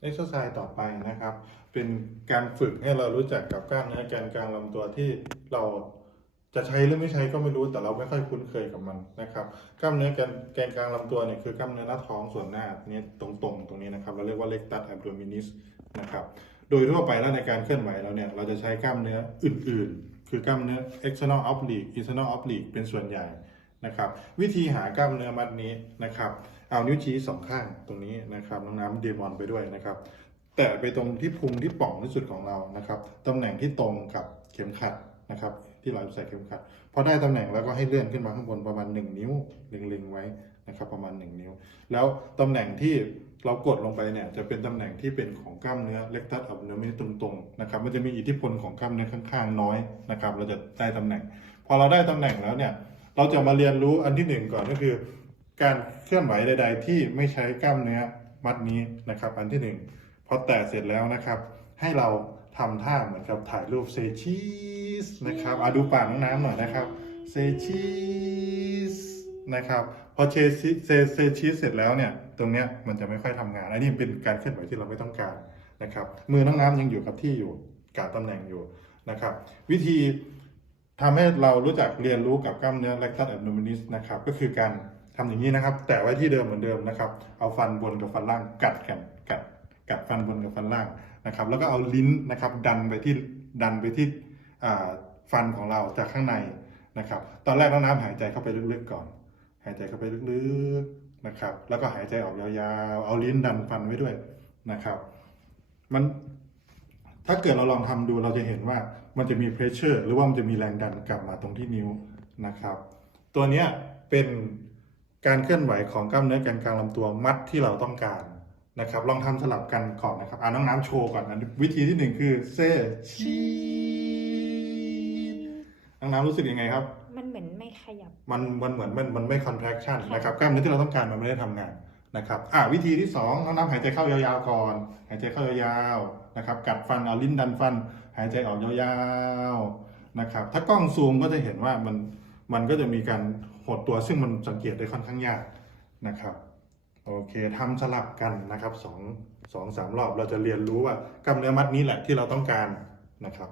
เอ็กซ์ไซส์ต่อไปนะครับ เป็นการฝึกให้เรารู้จักกับกล้ามเนื้อแกนกลางลำตัวที่เราจะใช้หรือไม่ใช้ก็ไม่รู้แต่เราไม่ค่อยคุ้นเคยกับมันนะครับกล้ามเนื้อแกนแกนกลางลำตัวเนี่ยคือกล้ามเนื้อหน้าท้องส่วนหน้าเนี่ยตรงๆ ตรงนี้นะครับ เราเรียกว่าเล็กตัดแอบโดมินิสนะครับโดยทั่วไปแล้วในการเคลื่อนไหวเราเนี่ยเราจะใช้กล้ามเนื้ออื่น ๆ คือกล้ามเนื้อ external oblique internal oblique เป็นส่วนใหญ่ นะครับ วิธีหากล้ามเนื้อมัดนี้นะครับ เอานิ้วชี้สองข้างตรงนี้นะครับน้องน้ำเดมอนไปด้วยนะครับ แตะไปตรงที่พุงที่ป่องที่สุดของเรานะครับตำแหน่งที่ตรงกับเข็มขัดนะครับ ที่เราใส่เข็มขัดพอได้ตำแหน่งแล้วก็ให้เลื่อนขึ้นมาข้างบนประมาณ 1 นิ้วเล็งๆไว้นะครับประมาณ 1 นิ้ว แล้วตำแหน่งที่เรากดลงไปเนี่ยจะเป็นตำแหน่งที่เป็นของกล้ามเนื้อเล็กตัดอับเนื้อไม่ตรงๆนะครับมันจะมีอิทธิพลของกล้ามเนื้อข้างๆน้อยนะครับ เราจะได้ตำแหน่ง พอเราได้ตำแหน่งแล้วเนี่ย เราจะมาเรียนรู้อันที่หนึ่งก่อนก็คือ การเคลื่อนไหวใด ๆ ที่ไม่ใช้กล้ามเนื้อมัดนี้นะครับ อันที่หนึ่งพอแตะเสร็จแล้วนะครับ ให้เราทำท่าเหมือนกับถ่ายรูปเซชีสนะครับเอาดูปากน้องน้ำหน่อยนะครับเซชีสนะครับพอเชซิเซเซชีสเสร็จแล้วเนี่ยตรงเนี้ยมันจะไม่ค่อยทำงาน อันนี้เป็นการเคลื่อนไหวที่เราไม่ต้องการนะครับ มือน้องน้ำยังอยู่กับที่อยู่กาดตำแหน่งอยู่นะครับ วิธี ทำให้เรารู้จักเรียนรู้กับกล้ามเนื้อ lactus abdominis นะครับ ก็คือการทำอย่างนี้นะครับ แตะไว้ที่เดิมเหมือนเดิมนะครับ เอาฟันบนกับฟันล่างกัดกันกัดกัดฟันบนกับฟันล่างนะครับ แล้วก็เอาลิ้นนะครับ ดันไปที่ดันไปที่ฟันของเราจากข้างในนะครับ ตอนแรกน้องน้ำหายใจเข้าไปลึกๆก่อน หายใจเข้าไปลึกๆนะครับ แล้วก็หายใจออกยาวๆ เอาลิ้นดันฟันไว้ด้วยนะครับ มัน ถ้าเกิดเราลองทำดูเราจะเห็นว่ามันจะมี pressure หรือว่ามันจะมีแรงดันกลับมาตรงที่นิ้วนะครับ ตัวเนี้ยเป็นการเคลื่อนไหวของกล้ามเนื้อแกนกลางลำตัวมัดที่เราต้องการนะครับ ลองทำสลับกันก่อนนะครับอ่าน้องน้ำโชว์ก่อนนะวิธีที่หนึ่งคือเซชีน้องน้ำรู้สึกยังไงครับ มันเหมือนไม่ขยับ มันมันเหมือนมันมันไม่ contraction นะครับกล้ามเนื้อที่เราต้องการมันไม่ได้ทำงาน นะครับอ่าวิธีที่สองน้องน้ำหายใจเข้ายาวๆก่อน หายใจเข้ายาวๆนะครับ กัดฟันเอาลิ้นดันฟัน หายใจออกยาวๆนะครับ ถ้ากล้องซูมก็จะเห็นว่ามันมันก็จะมีการหดตัวซึ่งมันสังเกตได้ค่อนข้างยากนะครับโอเคทำสลับกันนะครับสองสองสามรอบเราจะเรียนรู้ว่ากล้ามเนื้อมัดนี้แหละที่เราต้องการนะครับ